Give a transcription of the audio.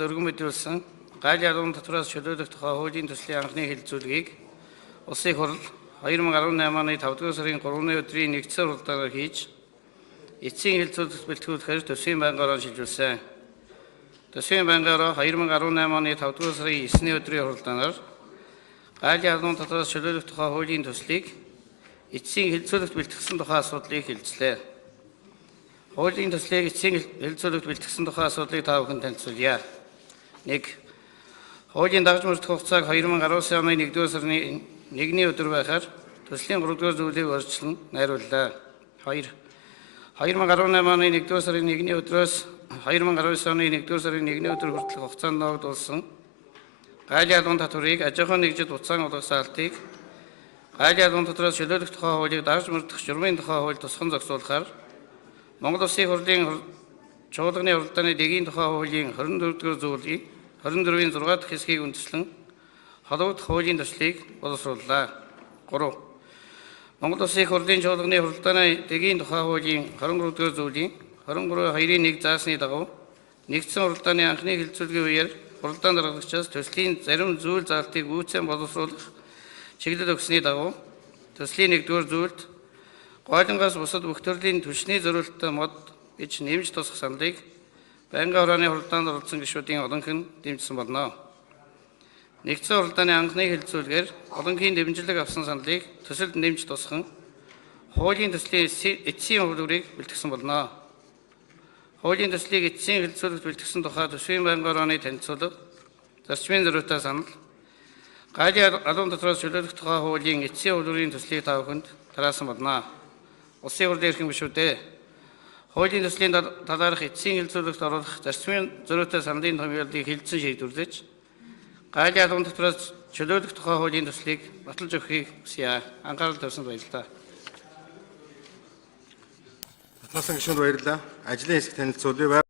Монголд өргөн мэдүүлсэн гал ядуун татвараас чөлөөлөх тухай хуулийн төслийн анхны хэлэлцүүлгийг Улсын хурал 2018 оны 5 дугаар сарын 3-ны өдрийн нэгдсэн уралдаанаар хийж эцсийн хэлэлцүүлэлт бэлтгүүлэхээр төсвийн байнгын ороо шилжүүлсэн. Төсвийн байнгын ороо 2018 оны 5 дугаар сарын 9-ний өдрийн уралдаанаар гал ядуун татвараас чөлөөлөх тухай хуулийн төслийг эцсийн хэлэлцүүлэлт бэлтгэсэн тухай асуудлыг хэлцлээ. Хуулийн төслийг эцсийн хэлэлцүүлэлт бэлтгэсэн тухай асуудлыг та бүхэн танилцуулъя. 1. Хуулийн дагаж мөрдөх хугацааг 2019 оны 1-р сарын 1-ний өдөр байхаар төслийн 3-р зүйлийг өөрчлөн найрууллаа. 2. 2018 оны 1-р сарын 1-ний өдрөөс 2019 оны 1-р сарын 1-ний өдөр хүртэлх хугацаанд ногдуулсан гал ядуун татварыг аж ахуйн нэгжид буцаан угсаалтыг гал ядуун татвараас чөлөөлөх тухай хуулийг дагаж мөрдөх журмын тухай хууль тусган зохицуулахаар Монгол Улсын хурлын чуулганы уралдааны дэгийн тухай хуулийн 24-р зүйлийн 24-ийн 6 дахь хэсгийг үндэслэн холбогдох хуулийн төслийг боловсрууллаа. 3. Монгол Улсын хурлын чуулганы уралдааны дэгийн тухай хуулийн 23-р зүйлийн 23(2)(1) заасны дагуу нэгдсэн уралдааны анхны хэлэлцүүлгийн үеэр уралдаан даргалагчаас төслийн зарим зүйл заалтыг үүсгэн боловсруулах чиглэл өгсөний дагуу төслийн 1-р зүйлд гойлонгоос бусад бүх төрлийн түвшний зориулалттай мод гэж нэмж тусах саналыг байнгын хорооны хуралдаанд оролцсон гишүүдийн олонх нь дэмжсэн болно. Нэгдсэн уралдааны анхны хэлэлцүүлгээр олонхын дэмжлэг авсан саналыг төсөлд нэмж тусган хуулийн төслийн эцсийн хувилбарыг бэлтгэсэн болно. Хуулийн төслийг эцсийн хэлэлцүүлэлт бэлтгэсэн тухай төсвийн байнгын хорооны танилцуулга, зарчмын зориутой санал, гал ядуун татвараас чөлөөлөх тухай хуулийн эцсийн хувилбарын төслийг та бүхэнд тараасан болно. Улсын хурлын эрхэм гишүүдээ хуулийн төслийн талаарх эцсийн хэлэлцүүлэгт оруулах зарчмын зориутой саналын томьёолыг хэлэлцэн шийдвэрлэж гал ядуун татвараас чөлөөлөх тухай хуулийн төслийг баталж өгөхийг хүсье. Анхаарал тавьсанд баярлалаа. Татнасан гишүүнд баярлалаа. Ажлын хэсэг танилцуулъя.